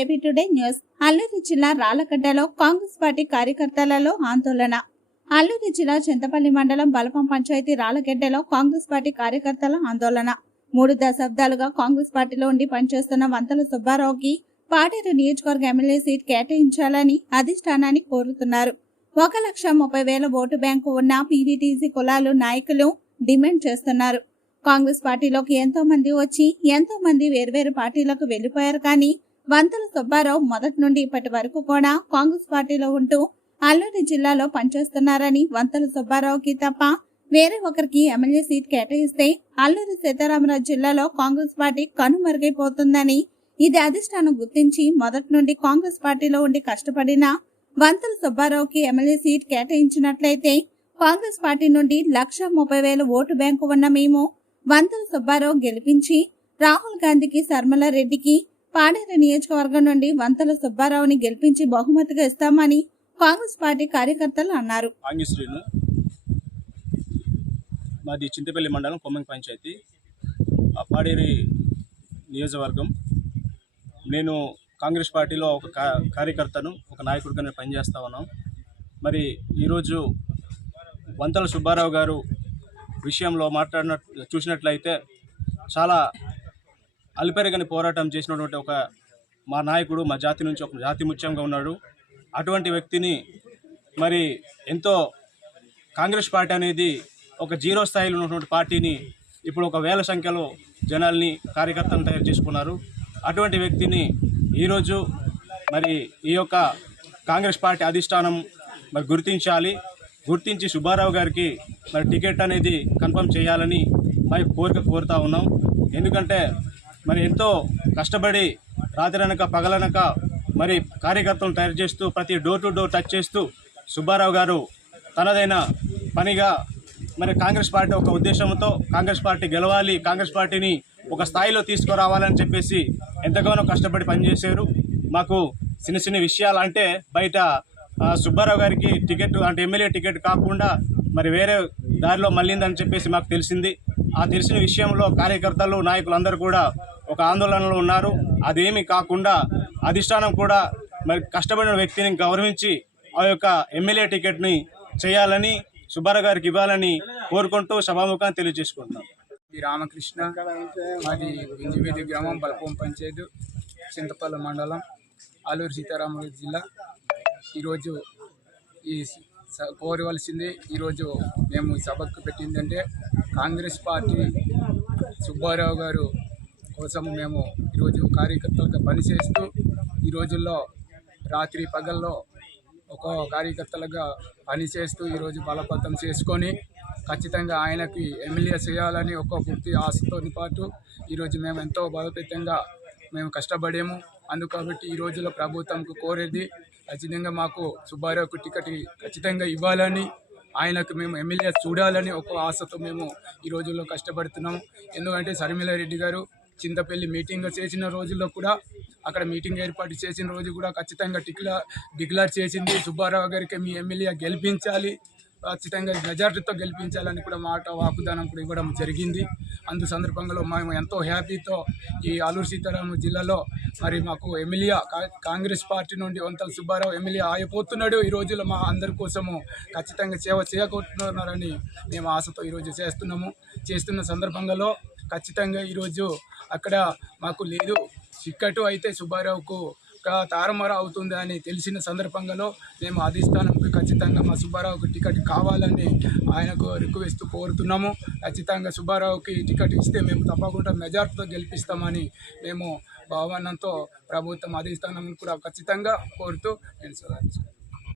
AB today news. Alluri జిల్లా రాళ్ళగడ్డలో Congress party కార్యకర్తలలో ఆందోళన. అల్లూరి జిల్లా చింతపల్లి మండలం బలపం పంచాయతీ రాళ్ళగడ్డలో కాంగ్రెస్ పార్టీ కార్యకర్తల ఆందోళన. మూడు దశాబ్దాలుగా కాంగ్రెస్ పార్టీలో ఉండి పనిచేస్తున్న వంతల సుబ్బారావుకి పాడేరు నియోజకవర్గ ఎమ్మెల్యే సీట్ కేటాయించాలని అధిష్టానాన్ని కోరుతున్నారు. ఒక లక్ష ముప్పై వేల ఓటు బ్యాంకు ఉన్న పీవీటీసీ కులాలు నాయకులు డిమాండ్ చేస్తున్నారు. కాంగ్రెస్ పార్టీలోకి ఎంతో మంది వచ్చి ఎంతో మంది వేర్వేరు పార్టీలకు వెళ్ళిపోయారు కానీ వంతల సుబ్బారావు మొదటి నుండి ఇప్పటి వరకు కూడా కాంగ్రెస్ పార్టీలో ఉంటూ అల్లూరి జిల్లాలో పనిచేస్తున్నారని వంతల సుబ్బారావుకి తప్ప వేరే ఒకరికి ఎమ్మెల్యే సీట్ కేటాయిస్తే అల్లూరి సీతారామరాజు జిల్లాలో కాంగ్రెస్ పార్టీ కనుమరుగైపోతుందని ఇది అధిష్టానం గుర్తించి మొదటి నుండి కాంగ్రెస్ పార్టీలో ఉండి కష్టపడిన వంతల సుబ్బారావుకి ఎమ్మెల్యే సీట్ కేటాయించినట్లయితే కాంగ్రెస్ పార్టీ నుండి లక్ష ముప్పై వేల ఓటు బ్యాంకు ఉన్న మేము వంతల సుబ్బారావు గెలిపించి రాహుల్ గాంధీకి శర్మల రెడ్డికి పాడేరు నియోజకవర్గం నుండి వంతల సుబ్బారావుని గెలిపించి బహుమతిగా ఇస్తామని కాంగ్రెస్ పార్టీ కార్యకర్తలు అన్నారు. మాది చింతపల్లి మండలం కొమ్మంగి పంచాయతీ. ఆ పాడేరి నియోజకవర్గం. నేను కాంగ్రెస్ పార్టీలో ఒక కార్యకర్తను ఒక నాయకుడిగా నేను పనిచేస్తా ఉన్నాం. మరి ఈరోజు వంతల సుబ్బారావు గారు విషయంలో మాట్లాడిన చూసినట్లయితే చాలా అల్పెరగని పోరాటం చేసినటువంటి ఒక మా నాయకుడు మా జాతి నుంచి ఒక జాతి ముత్యంగా ఉన్నాడు. అటువంటి వ్యక్తిని మరి ఎంతో కాంగ్రెస్ పార్టీ అనేది ఒక జీరో స్థాయిలో ఉన్నటువంటి పార్టీని ఇప్పుడు ఒక వేల సంఖ్యలో జనాల్ని కార్యకర్తలను తయారు చేసుకున్నారు. అటువంటి వ్యక్తిని ఈరోజు మరి ఈ యొక్క కాంగ్రెస్ పార్టీ అధిష్టానం మరి గుర్తించాలి. గుర్తించి సుబ్బారావు గారికి మరి టికెట్ అనేది కన్ఫర్మ్ చేయాలని మరి కోరిక కోరుతా ఉన్నాం. ఎందుకంటే మరి ఎంతో కష్టపడి రాత్రనక పగలనక మరి కార్యకర్తలను తయారు చేస్తూ ప్రతి డోర్ టు డోర్ టచ్ చేస్తూ సుబ్బారావు గారు తనదైన పనిగా మరి కాంగ్రెస్ పార్టీ ఒక ఉద్దేశంతో కాంగ్రెస్ పార్టీ గెలవాలి కాంగ్రెస్ పార్టీని ఒక స్థాయిలో తీసుకురావాలని చెప్పేసి ఎంతగానో కష్టపడి పనిచేశారు. మాకు చిన్న చిన్న విషయాలు అంటే బయట సుబ్బారావు గారికి టికెట్ అంటే ఎమ్మెల్యే టికెట్ కాకుండా మరి వేరే దారిలో మళ్ళిందని చెప్పేసి మాకు తెలిసింది. ఆ తెలిసిన విషయంలో కార్యకర్తలు నాయకులందరూ కూడా ఒక ఆందోళనలో ఉన్నారు. అదేమీ కాకుండా అధిష్టానం కూడా మరి కష్టపడిన వ్యక్తిని గౌరవించి ఆ యొక్క ఎమ్మెల్యే టికెట్ని చేయాలని సుబ్బారావు గారికి ఇవ్వాలని కోరుకుంటూ సభాముఖాన్ని తెలియజేసుకుంటున్నాం. రామకృష్ణ మాది ఇంజివేది గ్రామం బలపం పంచాయత్ చింతపల్లి మండలం ఆలూరు సీతారామరాజు జిల్లా. ఈరోజు ఈ కోరవలసింది ఈరోజు మేము సభకు పెట్టిందంటే కాంగ్రెస్ పార్టీ సుబ్బారావు గారు కోసం మేము ఈరోజు కార్యకర్తలుగా పనిచేస్తూ ఈ రోజుల్లో రాత్రి పగల్లో ఒక కార్యకర్తలుగా పనిచేస్తూ ఈరోజు బలపతం చేసుకొని ఖచ్చితంగా ఆయనకి ఎమ్మెల్యే చేయాలని ఒక పూర్తి ఆశతో పాటు ఈరోజు మేము ఎంతో బలోపేతంగా మేము కష్టపడేము. అందుకబట్టి ఈ రోజుల్లో ప్రభుత్వంకు కోరేది ఖచ్చితంగా మాకు సుబ్బారావుకు టికెట్ ఖచ్చితంగా ఇవ్వాలని ఆయనకు మేము ఎమ్మెల్యే చూడాలని ఒక ఆశతో మేము ఈ రోజుల్లో కష్టపడుతున్నాము ఎందుకంటే శర్మిల రెడ్డి గారు చింతపల్లి మీటింగ్ చేసిన రోజుల్లో కూడా అక్కడ మీటింగ్ ఏర్పాటు చేసిన రోజు కూడా ఖచ్చితంగా టిక్లా డిక్లేర్ చేసింది. సుబ్బారావు గారికి మీ ఎమ్మెల్యే గెలిపించాలి. ఖచ్చితంగా మెజార్టీతో గెలిపించాలని కూడా మాట వాగ్దానం కూడా ఇవ్వడం జరిగింది. అందు సందర్భంలో మేము ఎంతో హ్యాపీతో ఈ అల్లూరు సీతారామ జిల్లాలో మరి మాకు ఎమ్మెల్యే కా- కాంగ్రెస్ పార్టీ నుండి వంతల సుబ్బారావు ఎమ్మెల్యే ఆగిపోతున్నాడు. ఈ రోజుల్లో మా అందరి కోసము ఖచ్చితంగా సేవ చేయకుంటున్నారని మేము ఆశతో ఈరోజు చేస్తున్నాము. చేస్తున్న సందర్భంలో ఖచ్చితంగా ఈరోజు అక్కడ మాకు లేదు. చిక్కటు అయితే సుబ్బారావుకు తారుమారు అవుతుంది అని తెలిసిన సందర్భంలో మేము అధిష్టానంకి ఖచ్చితంగా మా సుబ్బారావుకి టికెట్ కావాలని ఆయనకు రిక్వెస్ట్ కోరుతున్నాము. ఖచ్చితంగా సుబ్బారావుకి టికెట్ ఇస్తే మేము తప్పకుండా మెజార్టీతో గెలిపిస్తామని మేము భావనంతో ప్రభుత్వం అధిష్టానం కూడా ఖచ్చితంగా కోరుతూ నేను సలహా